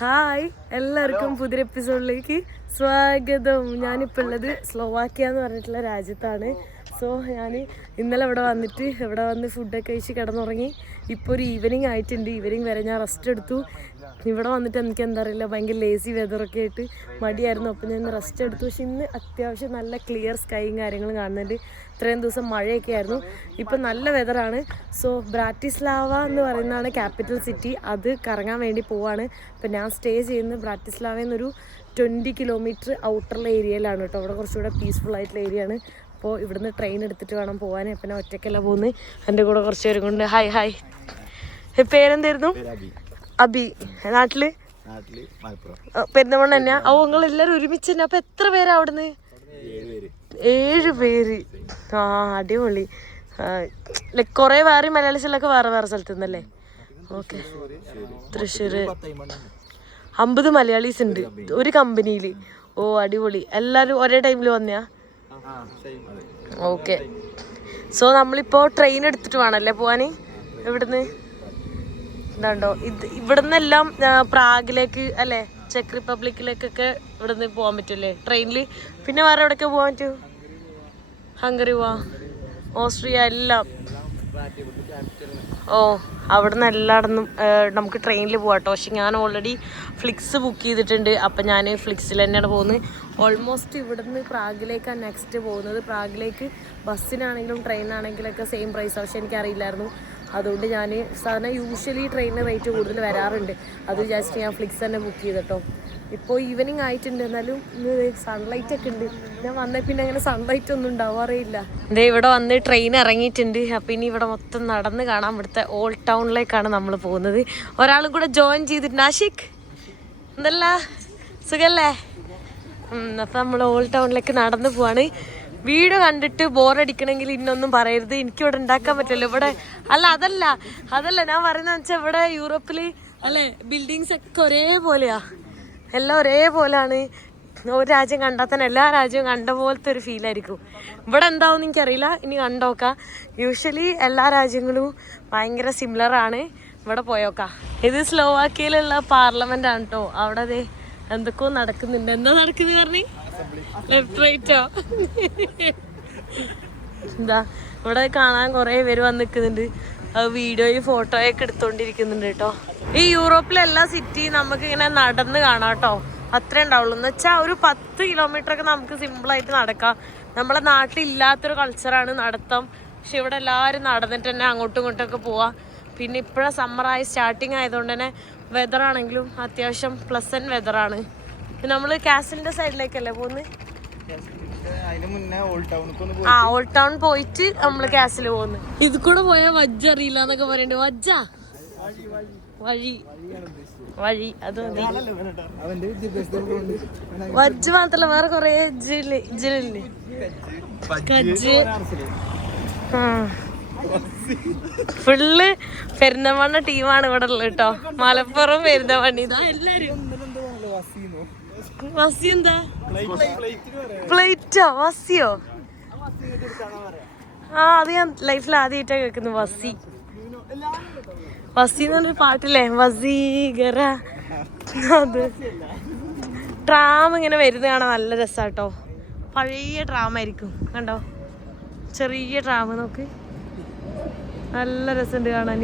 Hi, എല്ലാവർക്കും പുതിയ എപ്പിസോഡിലേക്ക് സ്വാഗതം. ഞാനിപ്പോൾ ഉള്ളത് സ്ലോവാക്യ എന്ന് പറഞ്ഞിട്ടുള്ള രാജ്യത്താണ്. സോ ഞാൻ ഇന്നലെ ഇവിടെ വന്ന് ഫുഡൊക്കെ കഴിച്ച് കിടന്നുറങ്ങി. ഇപ്പോൾ ഒരു ഈവനിങ് ആയിട്ടുണ്ട്. ഈവനിങ് വരെ ഞാൻ റെസ്റ്റ് എടുത്തു. ഇവിടെ വന്നിട്ട് എനിക്ക് എന്താ അറിയില്ല, ഭയങ്കര ലേസി വെതറൊക്കെ ആയിട്ട് മടിയായിരുന്നു. അപ്പോൾ ഞാൻ റെസ്റ്റ് എടുത്തു. പക്ഷെ ഇന്ന് അത്യാവശ്യം നല്ല ക്ലിയർ സ്കൈയും കാര്യങ്ങളും കാണുന്നുണ്ട്. ഇത്രയും ദിവസം മഴയൊക്കെ ആയിരുന്നു. ഇപ്പം നല്ല വെതറാണ്. സോ ബ്രാറ്റിസ്ലാവ എന്ന് പറയുന്നതാണ് ക്യാപിറ്റൽ സിറ്റി. അത് കറങ്ങാൻ വേണ്ടി പോവാണ്. അപ്പം ഞാൻ സ്റ്റേ ചെയ്യുന്നത് ബ്രാറ്റിസ്ലാവയിൽ നിന്നൊരു 20 കിലോമീറ്റർ ഔട്ടറുള്ള ഏരിയയിലാണ് കേട്ടോ. അവിടെ കുറച്ചുകൂടെ പീസ്ഫുൾ ആയിട്ടുള്ള ഏരിയ ആണ്. അപ്പോൾ ഇവിടുന്ന് ട്രെയിൻ എടുത്തിട്ട് വേണം പോകാൻ. അപ്പം ഞാൻ ഒറ്റയ്ക്കല്ല പോകുന്നത്, എൻ്റെ കൂടെ കുറച്ച് പേരും കൊണ്ട്. ഹായ്, പേരെന്തായിരുന്നു? അബി. നാട്ടില് പെരുന്തമണ്ണ തന്നെയാ? ഓ, നിങ്ങൾ എല്ലാവരും ഒരുമിച്ച് തന്നെ. അപ്പം എത്ര പേരാ അവിടുന്ന്? 7 പേര്. ആ, അടിപൊളി. ലൈക്ക് കുറേ വേറെ മലയാളീസിലൊക്കെ വേറെ സ്ഥലത്ത് നിന്നല്ലേ? ഓക്കെ. തൃശ്ശൂര് 50 മലയാളീസ് ഉണ്ട് ഒരു കമ്പനിയിൽ. ഓ, അടിപൊളി. എല്ലാവരും ഒരേ ടൈമിൽ വന്നെയാ? ഓക്കെ. സോ നമ്മളിപ്പോൾ ട്രെയിൻ എടുത്തിട്ട് വേണമല്ലേ പോവാൻ? ഇവിടുന്ന് ഇതാണ്ടോ, ഇവിടുന്ന് എല്ലാം പ്രാഗിലേക്ക് അല്ലേ, ചെക്ക് റിപ്പബ്ലിക്കിലേക്കൊക്കെ ഇവിടുന്ന് പോകാൻ പറ്റുമല്ലേ ട്രെയിനിൽ? പിന്നെ വേറെ എവിടെയൊക്കെ പോകാൻ പറ്റുമോ? ഹംഗറി പോവാ, ഓസ്ട്രിയ എല്ലാം. ഓ, അവിടുന്ന് എല്ലായിടന്നും നമുക്ക് ട്രെയിനിൽ പോകാം കേട്ടോ. പക്ഷെ ഞാൻ ഓൾറെഡി ഫ്ലിക്സ് ബുക്ക് ചെയ്തിട്ടുണ്ട്. അപ്പം ഞാൻ ഫ്ലിക്സിൽ തന്നെയാണ് പോകുന്നത്. ഓൾമോസ്റ്റ് ഇവിടുന്ന് പ്രാഗിലേക്കാണ് നെക്സ്റ്റ് പോകുന്നത്. പ്രാഗിലേക്ക് ബസ്സിനാണെങ്കിലും ട്രെയിനാണെങ്കിലൊക്കെ സെയിം പ്രൈസാണ്. പക്ഷെ എനിക്കറിയില്ലായിരുന്നു. അതുകൊണ്ട് ഞാൻ സാധാരണ യൂഷ്വലി ട്രെയിനിന് റേറ്റ് കൂടുതൽ വരാറുണ്ട്. അത് വിചാരിച്ചിട്ട് ഞാൻ ഫ്ലിക്സ് തന്നെ ബുക്ക് ചെയ്തിട്ടോ. ഇപ്പോൾ ഈവനിങ് ആയിട്ടുണ്ട്, എന്നാലും ഇന്ന് സൺലൈറ്റ് ഒക്കെ ഉണ്ട്. ഞാൻ വന്നേ പിന്നെ അങ്ങനെ സൺലൈറ്റ് ഒന്നും ഉണ്ടാവാറേയില്ല. ഇതേ ഇവിടെ വന്ന് ട്രെയിൻ ഇറങ്ങിയിട്ടുണ്ട്. അപ്പം ഇനി ഇവിടെ മൊത്തം നടന്ന് കാണാം. ഇവിടുത്തെ ഓൾഡ് ടൗണിലേക്കാണ് നമ്മൾ പോകുന്നത്. ഒരാളും കൂടെ ജോയിൻ ചെയ്തിട്ടുണ്ട്. ആഷിഖ്, എന്തല്ല സുഖല്ലേ? അപ്പം നമ്മൾ ഓൾഡ് ടൗണിലേക്ക് നടന്ന് പോവാണ്. വീഡിയോ കണ്ടിട്ട് ബോറടിക്കണമെങ്കിൽ ഇന്നൊന്നും പറയരുത്. എനിക്കിവിടെ ഉണ്ടാക്കാൻ പറ്റില്ല. ഇവിടെ അതല്ല ഞാൻ പറയുന്നത് വെച്ചാൽ ഇവിടെ യൂറോപ്പിൽ അല്ലേ ബിൽഡിങ്സ് ഒക്കെ ഒരേപോലെയാ, എല്ലാം ഒരേപോലെയാണ്. ഒരു രാജ്യം കണ്ടാൽ തന്നെ എല്ലാ രാജ്യവും കണ്ട പോലത്തെ ഒരു ഫീലായിരിക്കും. ഇവിടെ എന്താവും എനിക്കറിയില്ല, ഇനി കണ്ടോക്കാം. യൂഷ്വലി എല്ലാ രാജ്യങ്ങളും ഭയങ്കര സിമിലറാണ്. ഇവിടെ പോയോക്കാം. ഇത് സ്ലോവാക്യയിലുള്ള പാർലമെന്റ് ആണ് കേട്ടോ. അവിടെ അതെ എന്തൊക്കെയോ നടക്കുന്നുണ്ട്. എന്താ നടക്കുന്നത് പറഞ്ഞേ? ലെഫ്റ്റ് റൈറ്റോ? എന്താ ഇവിടെ കാണാൻ കുറേ പേര് വന്ന് നിൽക്കുന്നുണ്ട്. വീഡിയോയും ഫോട്ടോയൊക്കെ എടുത്തോണ്ടിരിക്കുന്നുണ്ട് കേട്ടോ. ഈ യൂറോപ്പിലെ എല്ലാ സിറ്റിയും നമുക്ക് ഇങ്ങനെ നടന്ന് കാണാം കേട്ടോ. അത്രേ ഉണ്ടാവുള്ളൂ. എന്ന് വെച്ചാൽ ഒരു 10 കിലോമീറ്റർ ഒക്കെ നമുക്ക് സിമ്പിളായിട്ട് നടക്കാം. നമ്മളെ നാട്ടിലില്ലാത്തൊരു കൾച്ചറാണ് നടത്തം. പക്ഷെ ഇവിടെ എല്ലാവരും നടന്നിട്ട് തന്നെ അങ്ങോട്ടും ഇങ്ങോട്ടൊക്കെ പോവാം. പിന്നെ ഇപ്പോഴാണ് സമ്മറായി സ്റ്റാർട്ടിങ് ആയതുകൊണ്ട് തന്നെ വെതറാണെങ്കിലും അത്യാവശ്യം പ്ലസന്റ് വെതറാണ്. നമ്മൾ കാസിലിന്റെ സൈഡിലേക്കല്ലേ പോകുന്നത്? ആ, ഓൾഡ് ടൗൺ പോയിട്ട് നമ്മള് കാസിൽ പോകുന്നു. ഇത് കൂടെ പോയാ വജ്ജ അറിയില്ല എന്നൊക്കെ പറയണ്ട്. വഴി അത് മതി. വജ്ജ് മാത്രല്ല വേറെ കൊറേ ഇജ്ജില്ലേ കജ്ജ്. ഫുള്ള് പെരിന്തമണ്ണ ടീമാണ് ഇവിടെ ഉള്ളത് കേട്ടോ. മലപ്പുറം പെരിന്തമണ്ണ. ഇതാ എല്ലാരും. വസി എന്താ? പ്ലേറ്റോ? വസിയോ? ആ, അത് ഞാൻ ലൈഫിൽ ആദ്യമായിട്ടാ കേൾക്കുന്നു. വസി എന്ന് പറഞ്ഞൊരു പാട്ടില്ലേ, വസീകര. അത് ട്രാം ഇങ്ങനെ വരുന്ന കാണാൻ നല്ല രസാട്ടോ. പഴയ ട്രാമായിരിക്കും കണ്ടോ, ചെറിയ ട്രാം. നോക്ക്, നല്ല രസമുണ്ട് കാണാൻ.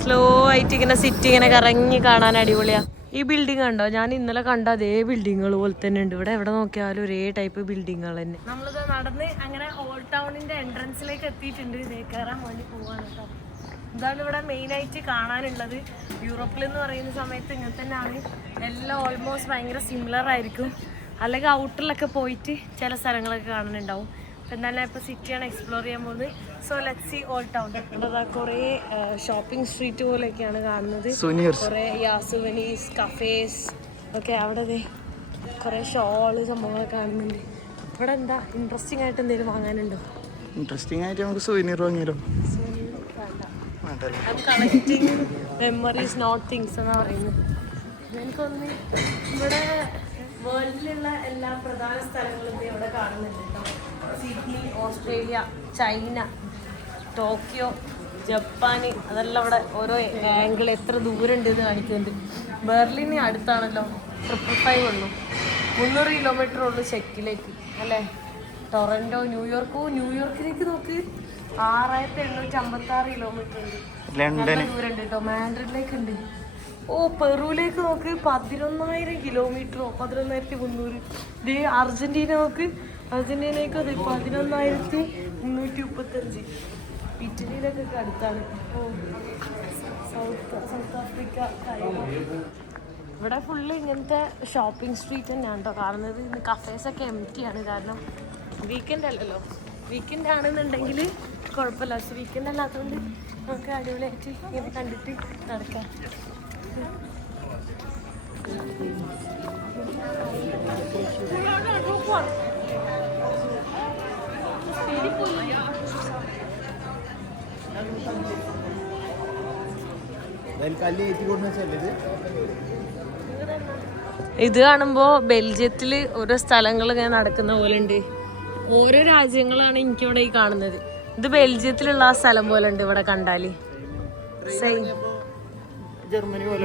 സ്ലോ ആയിട്ട് ഇങ്ങനെ സിറ്റി ഇങ്ങനെ കറങ്ങി കാണാൻ അടിപൊളിയാ. ഈ ബിൽഡിംഗ് കണ്ടോ? ഞാൻ ഇന്നലെ കണ്ട അതേ ബിൽഡിങ്ങുകൾ പോലെ തന്നെ ഉണ്ട്. ഇവിടെ എവിടെ നോക്കിയാലും ഒരേ ടൈപ്പ് ബിൽഡിങ്ങുകൾ തന്നെ. നമ്മളിത് നടന്ന് അങ്ങനെ ഓൾഡ് ടൗണിന്റെ എൻട്രൻസിലേക്ക് എത്തിയിട്ടുണ്ട്. ഇതേ കയറാൻ വേണ്ടി പോവാണ് കേട്ടോ. ഇതാണ് ഇവിടെ മെയിനായിട്ട് കാണാനുള്ളത്. യൂറോപ്പിൽ എന്ന് പറയുന്ന സമയത്ത് ഇങ്ങനെ തന്നെയാണ്. എല്ലാം ഓൾമോസ്റ്റ് ഭയങ്കര സിമിലർ ആയിരിക്കും. അല്ലെങ്കിൽ ഔട്ടറിലൊക്കെ പോയിട്ട് ചില സ്ഥലങ്ങളൊക്കെ കാണാനുണ്ടാവും. അപ്പം എന്നാലും ഇപ്പോൾ സിറ്റിയാണ് എക്സ്പ്ലോർ ചെയ്യാൻ പോകുന്നത്. So let's see old town. ഇവിടെ കുറേ ഷോപ്പിംഗ് സ്ട്രീറ്റ് പോലെയൊക്കെയാണ് കാണുന്നത്. കുറേ സുവനീസ്, കഫേസ് ഒക്കെ. അവിടെ കുറേ ഷോള് സംഭവങ്ങളൊക്കെ കാണുന്നുണ്ട്. ഇവിടെ എന്താ ഇൻട്രസ്റ്റിംഗ് ആയിട്ട് എന്തെങ്കിലും വാങ്ങാനുണ്ടോ? ഇൻട്രസ്റ്റിംഗ് ആയിട്ട് നമുക്ക് സുവനീർ വാങ്ങിയാലോ? കളക്ടിങ് മെമ്മറീസ് നോട്ട് തിങ്സ് എന്നാ പറയുന്നത്. എനിക്കൊന്ന് ഇവിടെ വേൾഡിലുള്ള എല്ലാ പ്രധാന സ്ഥലങ്ങളും ഇവിടെ കാണുന്നുണ്ട് കേട്ടോ. സിഡ്നി, ഓസ്ട്രേലിയ, ചൈന, ടോക്കിയോ, ജപ്പാന് അതെല്ലാം അവിടെ ഓരോ ആംഗിൾ എത്ര ദൂരം ഉണ്ട് എന്ന് കാണിക്കുന്നുണ്ട്. ബെർലിന് അടുത്താണല്ലോ. 555 ഉള്ളൂ, 300 കിലോമീറ്റർ ഉള്ളൂ ചെക്കിലേക്ക് അല്ലേ. ടൊറന്റോ ന്യൂയോർക്കിലേക്ക് നോക്ക് 6856 കിലോമീറ്റർ ഉണ്ട്. നല്ല ദൂരം ഉണ്ട് കേട്ടോ. മാൻഡ്രിഡിലേക്ക് ഉണ്ട്. ഓ പെറുവിലേക്ക് നോക്ക് 11,000 കിലോമീറ്ററോ 11,300. ഇത് അർജന്റീന നോക്ക്, അർജന്റീനയ്ക്ക് അത് 11,335. ഇറ്റലിയിലൊക്കെ അടുത്താണ്. ഓ സൗത്ത് ആഫ്രിക്ക. ഇവിടെ ഫുള്ള് ഇങ്ങനത്തെ ഷോപ്പിംഗ് സ്ട്രീറ്റ് തന്നെയാണ് കേട്ടോ കാണുന്നത്. ഇന്ന് കഫേസൊക്കെ എംറ്റിയാണ്, കാരണം വീക്കെൻഡ് അല്ലല്ലോ. വീക്കെൻഡ് ആണെന്നുണ്ടെങ്കിൽ കുഴപ്പമില്ല, പക്ഷെ വീക്കെൻഡ് അല്ലാത്തതുകൊണ്ട് നമുക്ക് അടിപൊളിയായിട്ട് ഇങ്ങനെ കണ്ടിട്ട് നടക്കാം. ഇത് കാണുമ്പോൾ ബെൽജിയത്തിൽ ഓരോ സ്ഥലങ്ങൾ ഇങ്ങനെ നടക്കുന്ന പോലെ ഉണ്ട്. ഓരോ രാജ്യങ്ങളാണ് എനിക്കിവിടെ ഈ കാണുന്നത്. ഇത് ബെൽജിയത്തിലുള്ള ആ സ്ഥലം പോലെ ഉണ്ട് ഇവിടെ കണ്ടാല്.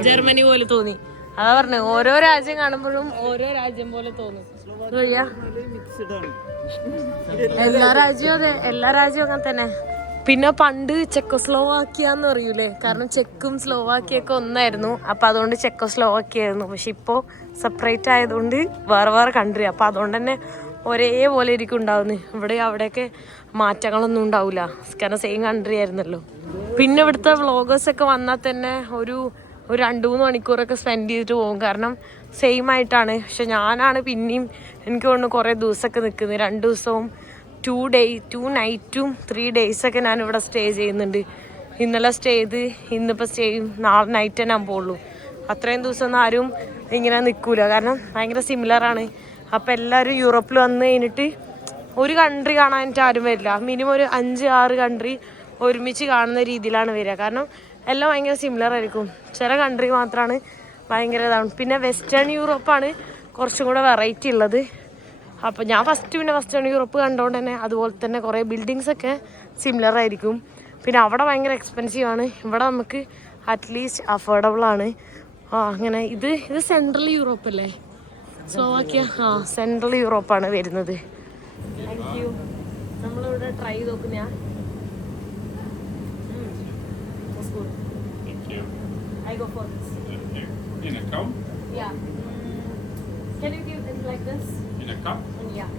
ജർമ്മനി പോലെ തോന്നി. അതാ പറഞ്ഞ ഓരോ രാജ്യം കാണുമ്പോഴും ഓരോ രാജ്യം പോലെ തോന്നും. എല്ലാ രാജ്യവും അതെ, എല്ലാ രാജ്യവും അങ്ങനെ തന്നെ. പിന്നെ പണ്ട് ചെക്കോസ്ലോവാക്കിയ എന്ന് പറയൂലേ, കാരണം ചെക്കും സ്ലോവാക്കിയൊക്കെ ഒന്നായിരുന്നു. അപ്പം അതുകൊണ്ട് ചെക്കോസ്ലോവാക്കിയ ആയിരുന്നു. പക്ഷെ ഇപ്പോൾ സെപ്പറേറ്റ് ആയതുകൊണ്ട് വേറെ വേറെ കൺട്രി. അപ്പം അതുകൊണ്ട് തന്നെ ഒരേപോലെ ഇരിക്കും ഉണ്ടാവുന്നത്. ഇവിടെ അവിടെയൊക്കെ മാറ്റങ്ങളൊന്നും ഉണ്ടാവില്ല, കാരണം സെയിം കൺട്രി ആയിരുന്നല്ലോ. പിന്നെ ഇവിടുത്തെ വ്ളോഗേഴ്സൊക്കെ വന്നാൽ തന്നെ ഒരു 2-3 മണിക്കൂറൊക്കെ സ്പെൻഡ് ചെയ്തിട്ട് പോകും, കാരണം സെയിം ആയിട്ടാണ്. പക്ഷെ ഞാനാണ് പിന്നെയും എനിക്ക് തോന്നുന്നു കുറേ ദിവസമൊക്കെ നിൽക്കുന്നത്. 2 ദിവസവും 2 നൈറ്റും 3 ഡേയ്സൊക്കെ ഞാനിവിടെ സ്റ്റേ ചെയ്യുന്നുണ്ട്. ഇന്നലെ സ്റ്റേ ചെയ്ത് ഇന്നിപ്പോൾ സ്റ്റേ ചെയ്യും, നാളെ നൈറ്റ് തന്നെ പോകുള്ളൂ. അത്രയും ദിവസമൊന്നും ആരും ഇങ്ങനെ നിൽക്കൂല, കാരണം ഭയങ്കര സിമിലറാണ്. അപ്പോൾ എല്ലാവരും യൂറോപ്പിൽ വന്ന് കഴിഞ്ഞിട്ട് ഒരു കൺട്രി കാണാനായിട്ട് ആരും വരില്ല. മിനിമം ഒരു 5-6 കൺട്രി ഒരുമിച്ച് കാണുന്ന രീതിയിലാണ് വരിക, കാരണം എല്ലാം ഭയങ്കര സിമിലർ ആയിരിക്കും. ചില കൺട്രി മാത്രമാണ് ഭയങ്കര ഇതാണ്. പിന്നെ വെസ്റ്റേൺ യൂറോപ്പാണ് കുറച്ചും കൂടെ വെറൈറ്റി ഉള്ളത്. അപ്പോൾ ഞാൻ വെസ്റ്റേൺ യൂറോപ്പ് കണ്ടുകൊണ്ട് തന്നെ അതുപോലെ തന്നെ കുറേ ബിൽഡിങ്സൊക്കെ സിമിലർ ആയിരിക്കും. പിന്നെ അവിടെ ഭയങ്കര എക്സ്പെൻസീവ് ആണ്, ഇവിടെ നമുക്ക് അറ്റ്ലീസ്റ്റ് അഫോർഡബിൾ ആണ്. അങ്ങനെ ഇത് സെൻട്രൽ യൂറോപ്പ് അല്ലേ, സ്ലോവാക്യ? സെൻട്രൽ യൂറോപ്പാണ് വരുന്നത്. Thank you. നമ്മളിവിടെ ട്രൈ ചെയ്ത് നോക്കുന്ന I go for this. In a cup? Yeah. Can you give it like this? In a cup? Yeah.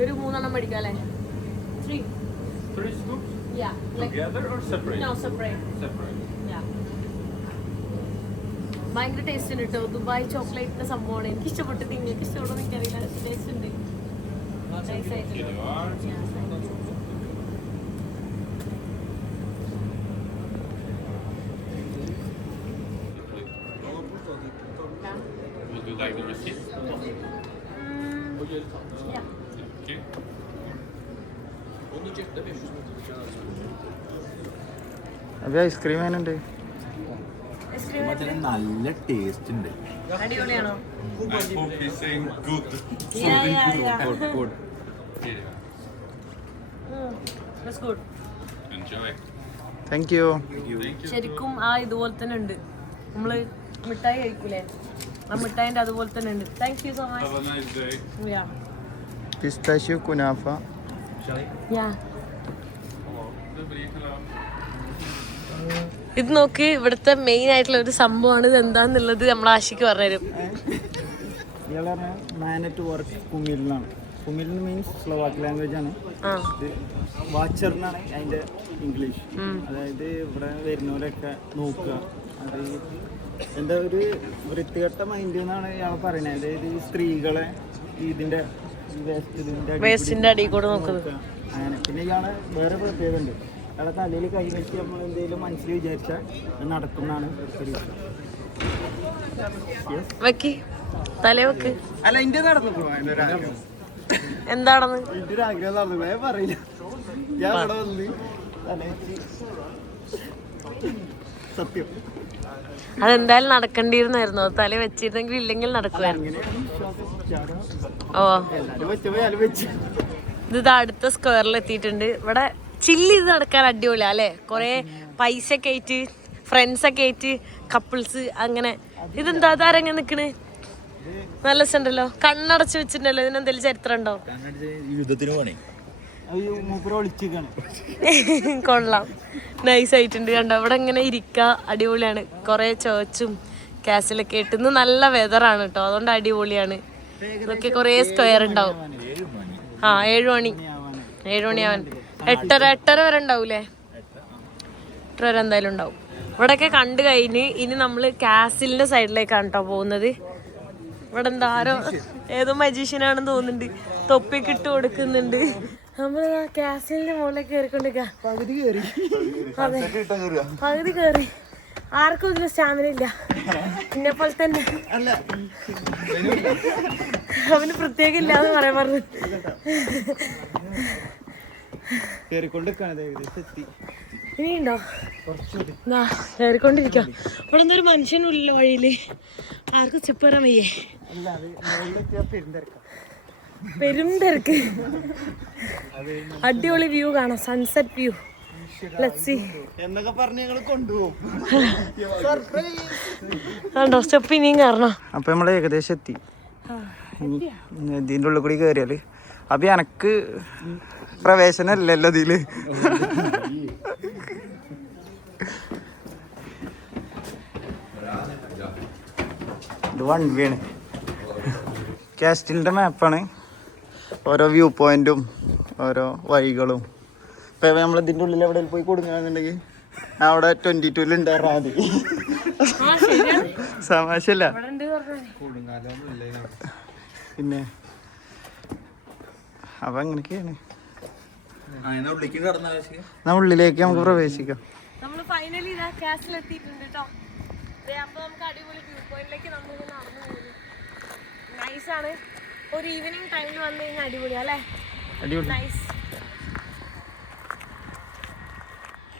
ഒരു 3 മേടിക്കാം അല്ലേ? 3 scoops? Yeah. Together or separate? No, separate. Separate. Yeah. ഭയങ്കര taste ഉണ്ട് കേട്ടോ. Dubai ചോക്ലേറ്റിന്റെ സംഭവമാണ്. എനിക്ക് ഇഷ്ടപ്പെട്ടത്. നിങ്ങൾക്ക് ഇഷ്ടപ്പെടുന്നത് എനിക്കറിയില്ല, ടേസ്റ്റ് ഉണ്ട്. Here you are. Would you like the receipt? Yeah. Okay. അപ്പൊ ഐസ്ക്രീം എങ്ങനെയുണ്ട്? നല്ല ടേസ്റ്റ് ഉണ്ട്. അടിപൊളിയാണോ? I hope he's saying good. Yeah. Good. Here you are. That's good. Enjoy. Thank you. Thank you. ശരിക്കും ഇതുപോലെ തന്നെ ഉണ്ട്. നമ്മള് മിഠായി കഴിക്കൂലേ, ആ മിഠായിന്റെ അതുപോലെ തന്നെ ഉണ്ട്. Thank you so much. Have a nice day. Pistachio kunafa. ഇത് നോക്ക്, ഇവിടുത്തെ മെയിൻ ആയിട്ടുള്ള ഒരു സംഭവമാണ്. ഇത് എന്താന്നുള്ളത് നമ്മൾ ആഷിക്ക് പറഞ്ഞുതരും. ഇയാൾ പറഞ്ഞ മാനറ്റ് വർക്ക് കുമിലിനാണ്. കുമിലിൻ മീൻസ് സ്ലോവാക്ക് ലാംഗ്വേജ് ആണ്. വാച്ചറിനാണ് അതിന്റെ ഇംഗ്ലീഷ്. അതായത് ഇവിടെ വരുന്നവരൊക്കെ നോക്കുക, അത് എന്താ ഒരു വൃത്തികെട്ട മൈൻഡ് എന്നാണ് ഇയാൾ പറയുന്നത്. അതായത് ഈ സ്ത്രീകളെ ഇതിന്റെ വേസ്റ്റിന്റെ അടിയിൽ കൂടെ നോക്കുന്നത് അങ്ങനെ. പിന്നെ ഇയാളെ വേറെ പ്രത്യേകത ഉണ്ട്, ഇയാളെ തലയിൽ കൈ വെച്ച് നമ്മൾ എന്തെങ്കിലും മനസ്സിൽ വിചാരിച്ചാൽ അത് നടക്കുന്നതാണ് ഒരു വിഷയം. വെക്ക് തല വെക്ക്. അല്ല ഇന്ത്യ നടന്നു എന്താണെന്ന് എന്റെ ഒരു ആഗ്രഹം നടന്നു പറയില്ല. ഞാൻ ഇവിടെ വന്ന് തല വെച്ച് സത്യം അതെന്തായാലും നടക്കേണ്ടിയിരുന്നായിരുന്നു. തല വെച്ചിരുന്നെങ്കിൽ ഇല്ലെങ്കിൽ നടക്കുമായിരുന്നു. ഇത് അടുത്ത സ്ക്വയറിൽ എത്തിയിട്ടുണ്ട്. ഇവിടെ ചില്ല് ചെയ്ത് നടക്കാൻ അടിപൊളിയാ അല്ലേ? കൊറേ പൈസ ഒക്കെ ആയിട്ട് ഫ്രണ്ട്സ് ഒക്കെ ആയിട്ട് കപ്പിൾസ് അങ്ങനെ. ഇതെന്താ അതാരങ്ങനെ നിക്കണ്? നല്ല രസമുണ്ടല്ലോ. കണ്ണടച്ച് വെച്ചിട്ടുണ്ടല്ലോ. ഇതിനെന്തെങ്കിലും ചരിത്രം ഉണ്ടോ? യുദ്ധത്തിന് പോണേ. കൊള്ളാം, നൈസ് ആയിട്ടുണ്ട്. കണ്ടോ ഇവിടെ ഇങ്ങനെ ഇരിക്ക അടിപൊളിയാണ്. കൊറേ ചേർച്ചും കാസിലൊക്കെ ഇട്ട്. ഇന്ന് നല്ല വെതറാണ് കേട്ടോ, അതുകൊണ്ട് അടിപൊളിയാണ്. ഇതൊക്കെ കൊറേ സ്ക്വയർ ഉണ്ടാവും. 7 മണിയാവാൻ 8:30 വരെ ഉണ്ടാവൂലേ? 8:30 വരെ എന്തായാലും ഉണ്ടാവും. ഇവിടെയൊക്കെ കണ്ടു കഴിഞ്ഞ് ഇനി നമ്മള് കാസിലിന്റെ സൈഡിലേക്കാണ് കേട്ടോ പോകുന്നത്. ഇവിടെ എന്താ ആരോ ഏതോ മജീഷ്യനാണെന്ന് തോന്നുന്നുണ്ട്, തൊപ്പിയൊക്കെ ഇട്ട് കൊടുക്കുന്നുണ്ട്. നമ്മള് കാസിലിന്റെ മുകളിലേക്ക് കയറിക്കൊണ്ടിരിക്കുക. പകുതി കയറി. ആർക്കും ഇതിൽ സ്റ്റാമിന ഇല്ല, എന്നെ പോലെ തന്നെ. അവന് പ്രത്യേകം ഇല്ലാന്ന് പറയാൻ പറഞ്ഞു. ഇനിയുണ്ടോ? കയറിക്കൊണ്ടിരിക്കാം. ഇവിടെ എന്തൊരു മനുഷ്യനുള്ളില്ല വഴിയില്. ആർക്കും സ്റ്റെപ്പ് വരാൻ വയ്യേ? പെരുന്തിരക്ക്. അടിപൊളി വ്യൂ കാണാം, സൺസെറ്റ് വ്യൂ. കണ്ടോ സ്റ്റെപ്പ് ഇനിയും കയറണം. അപ്പൊ നമ്മള് ഏകദേശം എത്തി. ഇതിന്റെ ഉള്ളിൽ കൂടി കയറിയാല് അപ്പൊ എനക്ക് പ്രവേശനല്ലല്ലോ ഇതില്. ഇത് 1 വേ ആണ്. കാസ്റ്റിലിന്റെ മാപ്പാണ്. ഓരോ വ്യൂ പോയിന്റും ഓരോ വഴികളും. ഇപ്പൊ നമ്മൾ ഇതിന്റെ ഉള്ളിൽ എവിടെ പോയി കൊടുക്കുകയാണെന്നുണ്ടെങ്കിൽ അവിടെ 22 ഉണ്ടായിരുന്നാ മതി. തമാശല്ല. പിന്നെ അപ്പൊ അങ്ങനെയൊക്കെയാണ്. ഉള്ളിലേക്ക് നമുക്ക് പ്രവേശിക്കാം. നമ്മള് ഫൈനലി ഇതാ കാസിൽ എത്തിയിട്ടുണ്ട് കേട്ടോ. അപ്പൊ നമുക്ക് അടിപൊളി വ്യൂ പോയിന്റിലേക്ക് നമ്മൾ നടന്നു പോകുന്നു. നൈസാണ്. ഒരു ഈവനിങ് ടൈമിൽ വന്നു കഴിഞ്ഞാൽ അടിപൊളിയാ അല്ലേ? നൈസ്.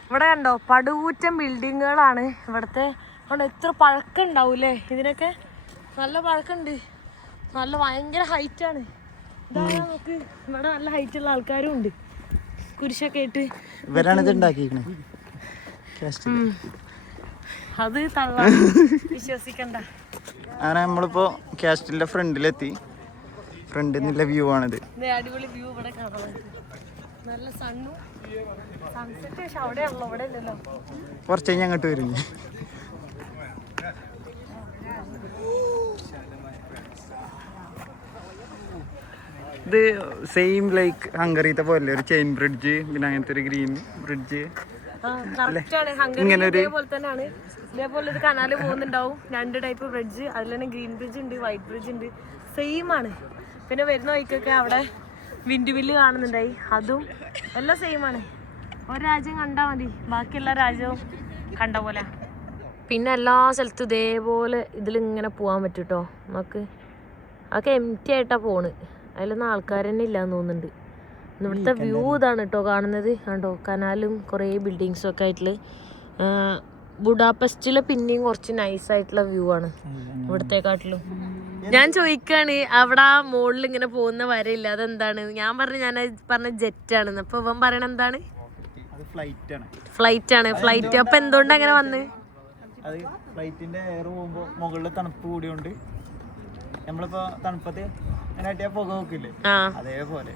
ഇവിടെ കണ്ടോ പടുകൂറ്റൻ ബിൽഡിങ്ങുകളാണ് ഇവിടുത്തെ. അവിടെ എത്ര പഴക്കം ഉണ്ടാവൂലേ ഇതിനൊക്കെ? നല്ല പഴക്കമുണ്ട്. നല്ല ഭയങ്കര ഹൈറ്റാണ്. ഇതാ നമുക്ക് ഇവിടെ നല്ല ഹൈറ്റുള്ള ആൾക്കാരും ഉണ്ട്, കുരിശൊക്കെ ഇട്ട്. ഇവരാണിത് ഉണ്ടാക്കിയിരിക്കുന്നത്. അത് വിശ്വസിക്കണ്ട. അങ്ങനെ നമ്മളിപ്പോ കാസ്റ്റിലിന്റെ ഫ്രണ്ടിലെത്തി. ഫ്രണ്ടിൽ നിന്നുള്ള വ്യൂ ആണിത്. അടിപൊളി വ്യൂ ഇവിടെ കാണാൻ. നല്ല സണ്ണും സൺസെറ്റ്. പക്ഷെ അവിടെയാണല്ലോ, ഇവിടെ ഇല്ലല്ലോ. കുറച്ച് കഴിഞ്ഞ് അങ്ങോട്ട് വരും. ഇത് സെയിം ലൈക്ക് ഹംഗറിത്തെ പോലെ ഒരു ചെയിൻ ബ്രിഡ്ജ്, പിന്നെ അങ്ങനത്തെ ഒരു ഗ്രീൻ ബ്രിഡ്ജ്. ഇങ്ങനെ ഇതേപോലെ തന്നെയാണ്. ഇതേപോലെ ഒരു കനാല് പോകുന്നുണ്ടാവും. 2 type bridge. അതിൽ തന്നെ ഗ്രീൻ ബ്രിഡ്ജ് ഉണ്ട്, വൈറ്റ് ബ്രിഡ്ജ് ഉണ്ട്. സെയിം ആണ്. പിന്നെ വരുന്ന വഴിക്കൊക്കെ അവിടെ വിൻഡ് മില്ല് കാണുന്നുണ്ടായി, അതും എല്ലാം സെയിം ആണ്. ഒരു രാജ്യം കണ്ടാൽ മതി, ബാക്കി എല്ലാ രാജ്യവും കണ്ട പോലെ. പിന്നെ എല്ലാ സ്ഥലത്തും ഇതേപോലെ ഇതിലിങ്ങനെ പോകാൻ പറ്റും കേട്ടോ നമുക്ക്. അതൊക്കെ എംറ്റി ആയിട്ടാണ് പോണ്. അതിലൊന്നും ആൾക്കാർ തന്നെ ഇല്ലാന്ന് തോന്നുന്നുണ്ട്. ഇവിടുത്തെ വ്യൂ ഇതാണ് കേട്ടോ കാണുന്നത്. കണ്ടോ കനാലും കുറേ ബിൽഡിങ്സും ഒക്കെ ആയിട്ടുള്ള. ബുഡാപെസ്റ്റിലെ പിന്നെയും കുറച്ച് നൈസായിട്ടുള്ള വ്യൂ ആണ് ഇവിടത്തെക്കാട്ടിലും. ഞാൻ ചോദിക്കാണ് അവിടെ മുകളിൽ ഇങ്ങനെ പോകുന്ന വരയില്ല, അതെന്താണ്? ഞാൻ പറഞ്ഞ ജെറ്റാണെന്ന്. അപ്പൊ ഇവൻ പറയണ എന്താണ്? ഫ്ലൈറ്റ് ആണ്. ഫ്ലൈറ്റ്. അപ്പൊ എന്തുകൊണ്ട് അങ്ങനെ വന്ന്? അത് ഫ്ലൈറ്റിന്റെ എയർ പോകുമ്പോ മുകളിൽ തണുപ്പ് കൂടിയോണ്ട് നമ്മളിപ്പോ തണുപ്പത്ത് അങ്ങനെ പുക നോക്കില്ലേ, അതേപോലെ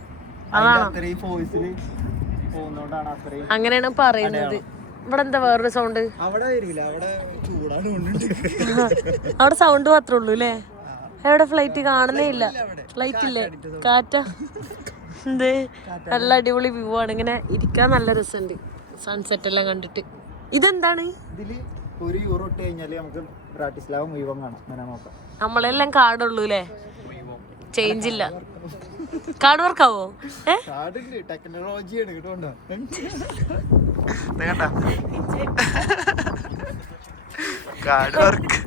പോകുന്നോണ്ടാണ് അത്രയും. അങ്ങനെയാണ് പറയുന്നത്. ഇവിടെ എന്താ വേറൊരു സൗണ്ട്? അവിടെ വരില്ല, അവിടെ ചൂടാണ്. അവിടെ സൗണ്ട് മാത്രമേ ഉള്ളൂ അല്ലേ? എവിടെ ഫ്ലൈറ്റ് കാണുന്നേ ഇല്ല. ഫ്ലൈറ്റ് ഇല്ലേ? കാറ്റാ. എന്ത് നല്ല അടിപൊളി വ്യൂ ആണ്. ഇങ്ങനെ ഇരിക്കാൻ നല്ല രസമുണ്ട് സൺസെറ്റ് എല്ലാം കണ്ടിട്ട്. ഇതെന്താണ്? ഇതില് €1 ഇട്ട് കഴിഞ്ഞാല് നമുക്ക് ബ്രാറ്റിസ്ലാവ മുഴുവൻ കാണാം. നോക്കാം. നമ്മളെല്ലാം കാർഡുള്ളൂ അല്ലേ? ചേഞ്ച് ഇല്ല. കാർഡ് വർക്കാവോ? ടെക്നോളജിയാണ് കേട്ടോ. കാർഡ് വർക്ക്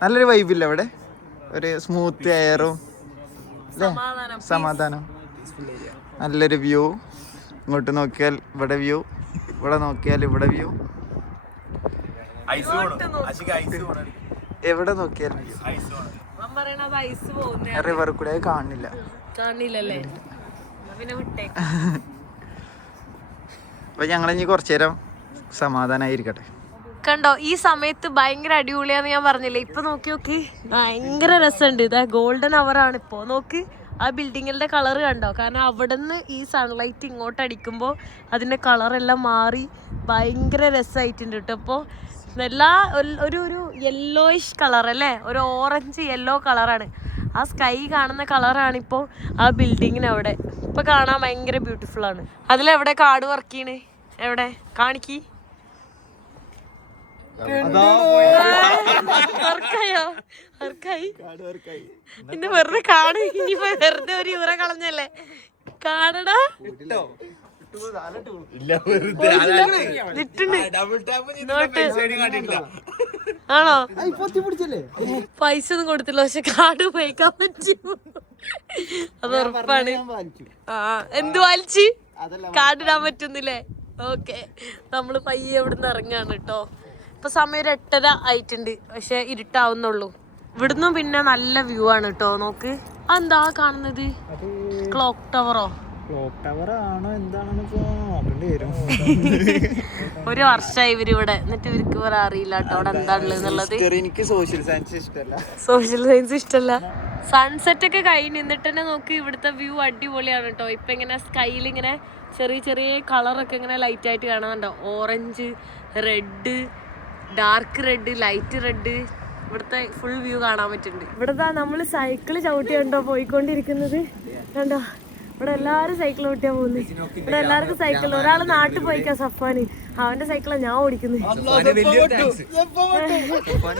നല്ലൊരു വൈബില്ല ഇവിടെ. ഒരു സ്മൂത്ത് എയറും സമാധാനം, നല്ലൊരു വ്യൂ. ഇങ്ങോട്ട് നോക്കിയാൽ ഇവിടെ വ്യൂ, ഇവിടെ നോക്കിയാൽ ഇവിടെ വ്യൂ, എവിടെ നോക്കിയാലും റിവർ കൂടെ കാണില്ല. കാണില്ലല്ലേ? പിന്നെ വിട്ടേ. അപ്പൊ ഞങ്ങളിനി കുറച്ചു നേരം സമാധാനായിരിക്കട്ടെ. കണ്ടോ, ഈ സമയത്ത് ഭയങ്കര അടിപൊളിയാന്ന് ഞാൻ പറഞ്ഞില്ലേ. ഇപ്പൊ നോക്കി നോക്കി, ഭയങ്കര രസമുണ്ട്. ഇതാ ഗോൾഡൻ അവർ ആണ് ഇപ്പോ. നോക്ക് ആ ബിൽഡിങ്ങിന്റെ കളർ കണ്ടോ? കാരണം അവിടെ നിന്ന് ഈ സൺലൈറ്റ് ഇങ്ങോട്ട് അടിക്കുമ്പോൾ അതിന്റെ കളറെല്ലാം മാറി ഭയങ്കര രസമായിട്ടുണ്ട് കേട്ടോ. അപ്പോൾ എല്ലാ ഒരു യെല്ലോയിഷ് കളർ അല്ലേ, ഒരു ഓറഞ്ച് യെല്ലോ കളറാണ്. ആ സ്കൈ കാണുന്ന കളറാണിപ്പോൾ ആ ബിൽഡിങ്ങിന് അവിടെ. ഇപ്പൊ കാണാൻ ഭയങ്കര ബ്യൂട്ടിഫുൾ ആണ്. അതിലെവിടെ കാർഡ് വർക്ക് ചെയ്യണ്? എവിടെ കാണിക്കി? പിന്നെ വെറുതെ കാണ്. ഇനിയിപ്പോ വെറുതെ ഒരു യൂറ കളഞ്ഞല്ലേ. കാണടാ, ആണോ? പൈസ ഒന്നും കൊടുത്തില്ല, പക്ഷെ കാർഡ് ഉപയോഗിക്കാൻ പറ്റും. അത് ഉറപ്പാണ്. എന്ത് വലിച്ച് കാർഡ് ഇടാൻ പറ്റുന്നില്ലേ? ഓക്കെ, നമ്മള് പയ്യെ ഇവിടുന്ന് ഇറങ്ങാണ് കേട്ടോ. ഇപ്പൊ സമയം ഒരു 8:30 ആയിട്ടുണ്ട്, പക്ഷെ ഇരുട്ടാവുന്നുള്ളൂ. ഇവിടുന്ന് പിന്നെ നല്ല വ്യൂ ആണ് കേട്ടോ. നോക്ക്, എന്താ കാണുന്നത്? ക്ലോക്ക് ടവറോ? ക്ലോക്ക് ടവർ ആണോ എന്താണെന്ന് നോക്കേണ്ടി വരും. ഒരു വർഷമായി ഇവര് ഇവിടെ, എന്നിട്ട് ഇവർക്ക് ഇവരെ അറിയില്ല കേട്ടോ അവിടെ എന്താണുള്ളത്. എനിക്ക് സോഷ്യൽ സയൻസ് ഇഷ്ടമല്ല. സോഷ്യൽ സയൻസ് ഇഷ്ടമല്ല. സൺസെറ്റ് ഒക്കെ കഴിഞ്ഞ് നിന്നിട്ട് തന്നെ നോക്ക്, ഇവിടുത്തെ വ്യൂ അടിപൊളിയാണ് കേട്ടോ. ഇപ്പൊ ഇങ്ങനെ സ്കൈയിൽ ഇങ്ങനെ ചെറിയ ചെറിയ കളറൊക്കെ ഇങ്ങനെ ലൈറ്റ് ആയിട്ട് കാണാനുണ്ടോ? Orange, red, dark red, light red. ഇവിടുത്തെ ഫുൾ വ്യൂ കാണാൻ പറ്റുന്നുണ്ട്. ഇവിടുത്തെ നമ്മൾ സൈക്കിള് ചവിട്ടി കണ്ടോ പോയിക്കൊണ്ടിരിക്കുന്നത് കണ്ടോ? ഇവിടെ എല്ലാവരും സൈക്കിൾ ഓട്ടിയാ പോകുന്നത്. ഇവിടെ എല്ലാവർക്കും സൈക്കിൾ. ഒരാൾ നാട്ടിൽ പോയിക്കാ, സഫാന്. അവന്റെ സൈക്കിളാണ് ഞാൻ ഓടിക്കുന്നത്.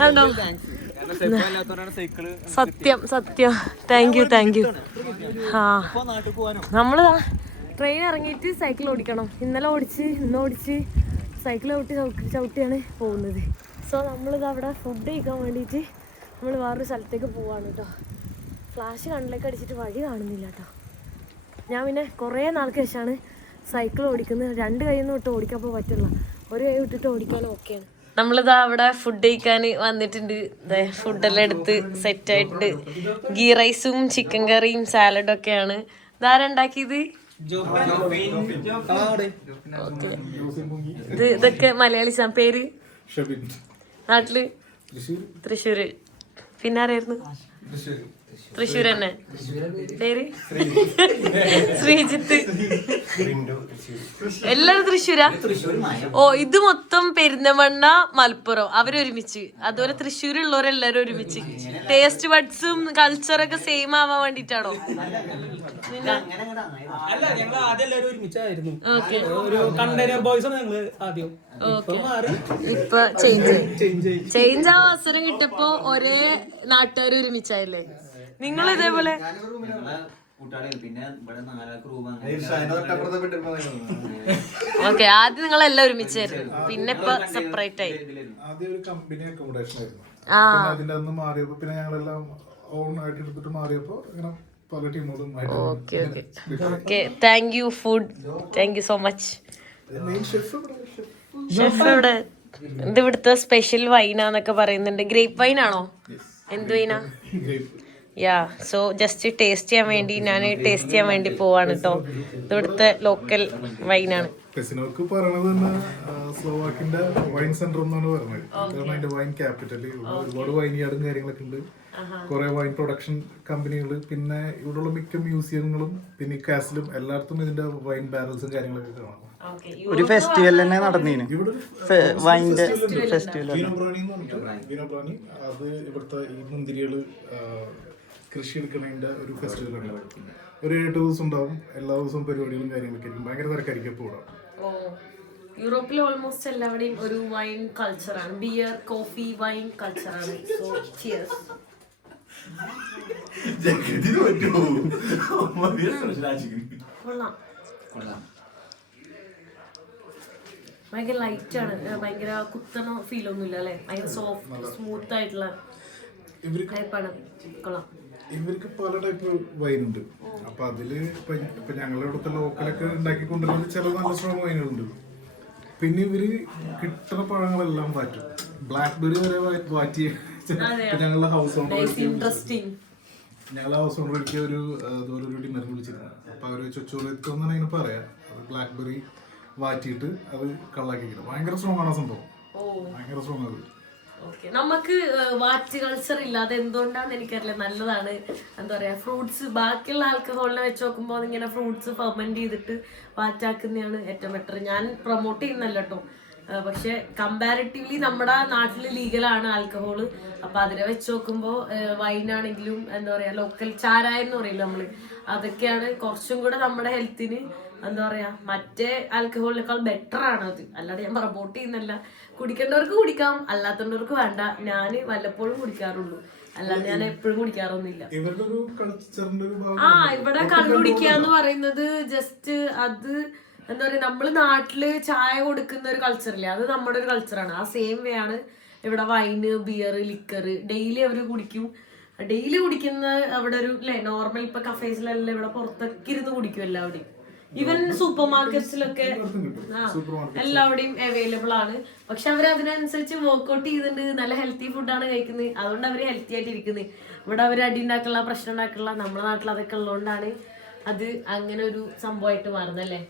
കണ്ടോ? സത്യം സത്യം. Thank you. ആ, നമ്മള് ട്രെയിൻ ഇറങ്ങിയിട്ട് സൈക്കിൾ ഓടിക്കണം. ഇന്നലെ ഓടിച്ച്, ഇന്ന് ഓടിച്ച് സൈക്കിൾ ചവിട്ടിയാണ് പോകുന്നത്. സോ നമ്മളിത് അവിടെ ഫുഡ് കഴിക്കാൻ വേണ്ടിയിട്ട് നമ്മൾ വേറൊരു സ്ഥലത്തേക്ക് പോവാണ് കേട്ടോ. ഫ്ലാഷ് കണ്ണിലേക്ക് അടിച്ചിട്ട് വഴി കാണുന്നില്ല കേട്ടോ. ഞാൻ പിന്നെ കുറേ നാൾക്ക് ശേഷമാണ് സൈക്കിൾ ഓടിക്കുന്നത്. 2 കൈയൊന്നും ഇട്ട് ഓടിക്കാൻ പറ്റില്ല, ഒരു കൈ വിട്ടിട്ട് ഓടിക്കാനും ഓക്കെയാണ്. നമ്മളിതാ അവിടെ ഫുഡ് കഴിക്കാൻ വന്നിട്ടുണ്ട്. ഫുഡെല്ലാം എടുത്ത് സെറ്റ് ആയിട്ടുണ്ട്. ഗീ റൈസും ചിക്കൻ കറിയും സാലഡും ഒക്കെയാണ്. ഇതാരുണ്ടാക്കിയത്? ഇതൊക്കെ മലയാളി പേര്? നാട്ടില് തൃശ്ശൂര്. പിന്നെ ആരായിരുന്നു? തൃശ്ശൂർ തന്നെ. പേര്? ശ്രീജിത്ത്. എല്ലാരും തൃശ്ശൂരാ? ഓ, ഇത് മൊത്തം പെരിന്തമണ്ണ, മലപ്പുറം അവരൊരുമിച്ച്. അതുപോലെ തൃശ്ശൂരുള്ളവരെല്ലാരും ഒരുമിച്ച്. ടേസ്റ്റ് ബഡ്സും കൾച്ചറൊക്കെ സെയിം ആവാൻ വേണ്ടിട്ടാണോ? ഇപ്പൊ ചേഞ്ച് ആ അവസരം കിട്ടപ്പോ ഒരേ നാട്ടുകാർ ഒരുമിച്ചായില്ലേ? നിങ്ങൾ ഇതേപോലെ ഓക്കെ, ആദ്യം നിങ്ങളെല്ലാം ഒരുമിച്ചായിരുന്നു, പിന്നെ ഇപ്പൊ സെപ്പറേറ്റ് ആയി. Okay, thank you food, thank you so much. Chef ഇവിടെ ഇത് ഇവിടുത്തെ സ്പെഷ്യൽ വൈനാന്നൊക്കെ പറയുന്നുണ്ട്. ഗ്രേപ്പ് വൈൻ ആണോ? എന്ത് വൈനാ? യാ, സോ ജസ്റ്റ് ടേസ്റ്റ് ചെയ്യാൻ വേണ്ടി ഞാൻ ടേസ്റ്റ് ചെയ്യാൻ വേണ്ടി പോവാണ് കേട്ടോ. ഇത് ഇവിടുത്തെ ലോക്കൽ വൈനാണ്. പെസിനോക്ക് പറയണത് തന്നെ സ്ലോവാക്കിന്റെ വൈൻ സെന്റർ എന്നാണ് പറഞ്ഞത്. കാരണം അതിന്റെ വൈൻ ക്യാപിറ്റല്, ഒരുപാട് വൈൻ യാർഡും കാര്യങ്ങളൊക്കെ ഉണ്ട്, കുറെ വൈൻ പ്രൊഡക്ഷൻ കമ്പനികൾ, പിന്നെ ഇവിടെയുള്ള മിക്ക മ്യൂസിയങ്ങളും പിന്നെ കാസിലും എല്ലായിടത്തും ഇതിന്റെ വൈൻ ബാരൽസും കാര്യങ്ങളൊക്കെ കാണാം. ഒരു ഫെസ്റ്റിവൽ തന്നെ നടന്നീന്, വൈൻ്റെ ഫെസ്റ്റിവൽ. വിനോബ്രാണി അത് ഇവിടുത്തെ ഈ മുന്തിരികള് കൃഷി എടുക്കുന്നതിന്റെ ഒരു ഫെസ്റ്റിവലാണ്. ഒരു 7 ദിവസം ഉണ്ടാവും. എല്ലാ ദിവസവും പരിപാടികളും കാര്യങ്ങളൊക്കെ ആയിരിക്കും. ഭയങ്കര തിരക്കായിരിക്കും ഇപ്പോൾ ഇവിടെ. യൂറോപ്പിൽ ഓൾമോസ്റ്റ് എല്ലാവരുടെയും ഒരു വൈൻ കൾച്ചറാണ്. ബിയർ, കോഫി, വൈൻ കൾച്ചറാണ്. So cheers. ഭയങ്കര ലൈറ്റ് ആണ്, ഭയങ്കര കുത്തണ ഫീൽ ഒന്നുമില്ല അല്ലേ? ഭയങ്കര സോഫ്റ്റ് സ്മൂത്ത് ആയിട്ടുള്ള ടൈപ്പാണ്. കൊള്ളാം. ഇവർക്ക് പല ടൈപ്പ് വൈനുണ്ട്. അപ്പൊ അതില് ഇപ്പൊ ഞങ്ങളുടെ ഇവിടുത്തെ ലോക്കലൊക്കെ ഉണ്ടാക്കി കൊണ്ടുവരുന്നത് ചില നല്ല സ്ട്രോങ് വൈനുകളുണ്ട്. പിന്നെ ഇവര് കിട്ടുന്ന പഴങ്ങളെല്ലാം മാറ്റും. ബ്ലാക്ക്ബെറി വരെ മാറ്റി. ഞങ്ങളുടെ ഹൗസ് ഓണർ ഒരിക്കൽ ഒരു അതുപോലെ ഒരു ഡിന്നറിന് വിളിച്ചിരുന്നു. അപ്പൊ അവര് ചൊച്ചോളെത്തോന്നാണ് അതിന് പറയാ. ബ്ലാക്ക്ബെറി വാറ്റിയിട്ട് അത് കള്ളാക്കിക്കണം. ഭയങ്കര സ്ട്രോങ് ആണ് ആ സംഭവം. ഭയങ്കര സ്ട്രോങ് അത്. നമുക്ക് വാറ്റ് കൾച്ചർ ഇല്ലാതെ എന്തുകൊണ്ടാന്ന് എനിക്കറിയില്ല. നല്ലതാണ്. എന്താ പറയാ, ഫ്രൂട്ട്സ് ബാക്കിയുള്ള ആൽക്കഹോളിനെ വെച്ച് നോക്കുമ്പോൾ ഇങ്ങനെ ഫ്രൂട്ട്സ് ഫെർമെന്റ് ചെയ്തിട്ട് വാറ്റാക്കുന്നതാണ് ഏറ്റവും ബെറ്റർ. ഞാൻ പ്രൊമോട്ട് ചെയ്യുന്നല്ലോ കേട്ടോ. പക്ഷെ കമ്പാരിറ്റീവ്ലി നമ്മുടെ നാട്ടിൽ ലീഗലാണ് ആൽക്കഹോള്. അപ്പൊ അതിനെ വെച്ച് നോക്കുമ്പോൾ വൈനാണെങ്കിലും എന്താ പറയാ ലോക്കൽ ചാരായം എന്ന് പറയില്ല നമ്മള്, അതൊക്കെയാണ് കുറച്ചും കൂടെ നമ്മുടെ ഹെൽത്തിന് എന്താ പറയാ മറ്റേ ആൽക്കഹോളിനേക്കാൾ ബെറ്റർ ആണ് അത്. അല്ലാതെ ഞാൻ പ്രൊമോട്ട് ചെയ്യുന്നല്ല. കുടിക്കേണ്ടവർക്ക് കുടിക്കാം, അല്ലാത്തവർക്ക് വേണ്ട. ഞാന് വല്ലപ്പോഴും കുടിക്കാറുള്ളൂ, അല്ലാതെ ഞാൻ എപ്പോഴും കുടിക്കാറൊന്നുമില്ല. ഇവിടെ കണ്ടുപിടിക്കുക എന്ന് പറയുന്നത് ജസ്റ്റ് അത് എന്താ പറയാ, നമ്മള് നാട്ടില് ചായ കൊടുക്കുന്ന ഒരു കൾച്ചറില്ലേ, അത് നമ്മുടെ ഒരു കൾച്ചറാണ്. ആ സെയിം വേ ആണ് ഇവിടെ വൈന്, ബിയർ, ലിക്കർ ഡെയിലി അവര് കുടിക്കും. ഡെയിലി കുടിക്കുന്ന അവിടെ ഒരു നോർമൽ ഇപ്പൊ കഫേസിലല്ല, ഇവിടെ പുറത്തൊക്കെ ഇരുന്ന് കുടിക്കും എല്ലാവരുടെയും. ഈവൻ സൂപ്പർ മാർക്കറ്റ്സിലൊക്കെ എല്ലാവിടെയും അവൈലബിൾ ആണ്. പക്ഷെ അവർ അതിനനുസരിച്ച് വർക്ക്ഔട്ട് ചെയ്തിട്ടുണ്ട്, നല്ല ഹെൽത്തി ഫുഡാണ് കഴിക്കുന്നത്. അതുകൊണ്ട് അവര് ഹെൽത്തി ആയിട്ട് ഇരിക്കുന്നത്. ഇവിടെ അവർ അടി ഉണ്ടാക്കുള്ള, പ്രശ്നം ഉണ്ടാക്കുള്ള, നമ്മുടെ നാട്ടിൽ അതൊക്കെ ഉള്ളതുകൊണ്ടാണ് അത് അങ്ങനെ ഒരു സംഭവമായിട്ട് മാറുന്നല്ലേ.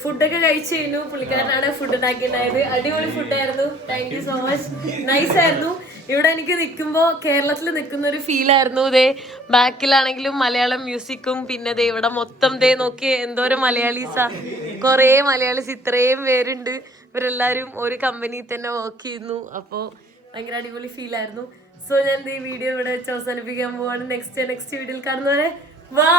ഫുഡൊക്കെ കഴിച്ചു കഴിഞ്ഞു. പുള്ളിക്കാരനാണ് ഫുഡ് ഉണ്ടാക്കിയിട്ടുണ്ടായത്. അടിപൊളി ഫുഡായിരുന്നു. Thank you so much. Nice ആയിരുന്നു. ഇവിടെ എനിക്ക് നിൽക്കുമ്പോൾ കേരളത്തിൽ നിൽക്കുന്ന ഒരു ഫീലായിരുന്നു. ഇതേ ബാക്കിലാണെങ്കിലും മലയാളം മ്യൂസിക്കും, പിന്നെ ദേ ഇവിടെ മൊത്തം ദേ നോക്കി എന്തോരം മലയാളീസാ, കുറേ മലയാളീസ്, ഇത്രയും പേരുണ്ട്. ഇവരെല്ലാവരും ഒരു കമ്പനിയിൽ തന്നെ വർക്ക് ചെയ്യുന്നു. അപ്പോൾ ഭയങ്കര അടിപൊളി ഫീലായിരുന്നു. സോ ഞാൻ ഈ വീഡിയോ ഇവിടെ വെച്ച് അവസാനിപ്പിക്കാൻ പോവാണ്. നെക്സ്റ്റ് വീഡിയോയിൽ കാണുന്നവരെ ബൈ.